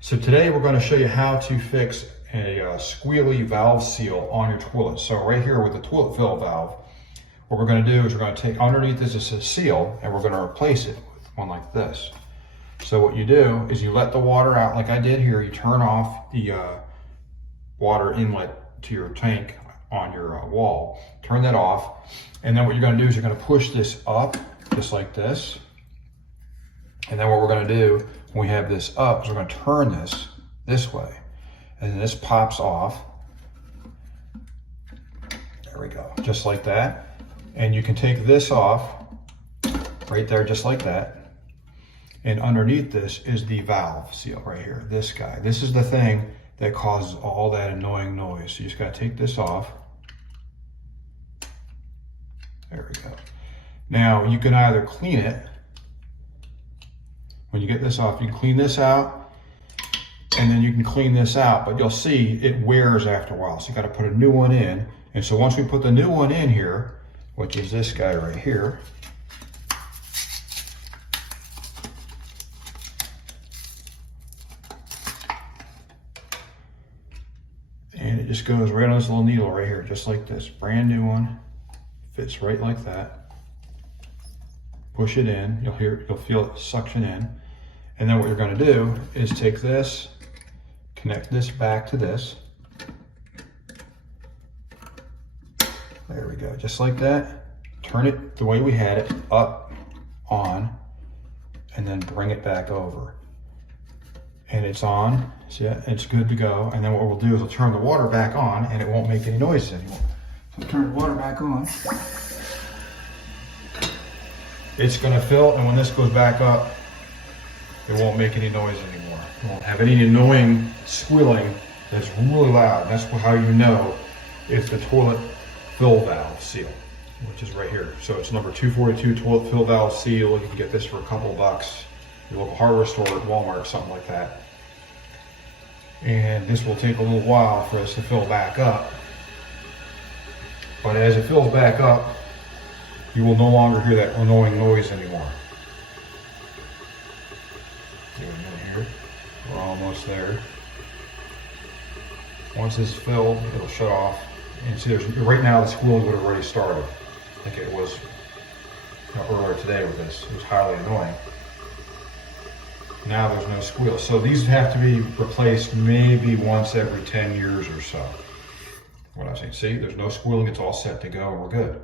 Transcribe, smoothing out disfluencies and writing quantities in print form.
So today we're going to show you how to fix a squealy valve seal on your toilet. So right here with the toilet fill valve, what we're going to do is we're going to take underneath this is a seal and we're going to replace it with one like this. So what you do is you let the water out like I did here. You turn off the water inlet to your tank on your wall. Turn that off. And then what you're going to do is you're going to push this up just like this. And then what we're going to do when we have this up is we're going to turn this way. And then this pops off. There we go, just like that. And you can take this off right there, just like that. And underneath this is the valve seal right here, this guy. This is the thing that causes all that annoying noise. So you just got to take this off. There we go. Now you can either clean it. When you get this off, you can clean this out, and then you can clean this out, but you'll see it wears after a while. So you got to put a new one in. And so once we put the new one in here, which is this guy right here, and it just goes right on this little needle right here, just like this. Brand new one, fits right like that. Push it in, you'll feel it suction in. And then what you're going to do is take this, connect this back to this. There we go, just like that. Turn it the way we had it, up, on, and then bring it back over. And it's on, see it? It's good to go. And then what we'll do is we'll turn the water back on and it won't make any noises anymore. So turn the water back on. It's going to fill, and when this goes back up, it won't make any noise anymore. It won't have any annoying squealing that's really loud. That's how you know it's the toilet fill valve seal, which is right here. So it's number 242 toilet fill valve seal. You can get this for a couple bucks. Your local hardware store, Walmart, something like that. And this will take a little while for us to fill back up. But as it fills back up, you will no longer hear that annoying noise anymore. Here, we're almost there. Once this is filled, it'll shut off. And see, right now the squealing would have already started, like it was earlier today with this. It was highly annoying. Now there's no squeal. So these have to be replaced maybe once every 10 years or so. What I was saying, see, there's no squealing. It's all set to go, and we're good.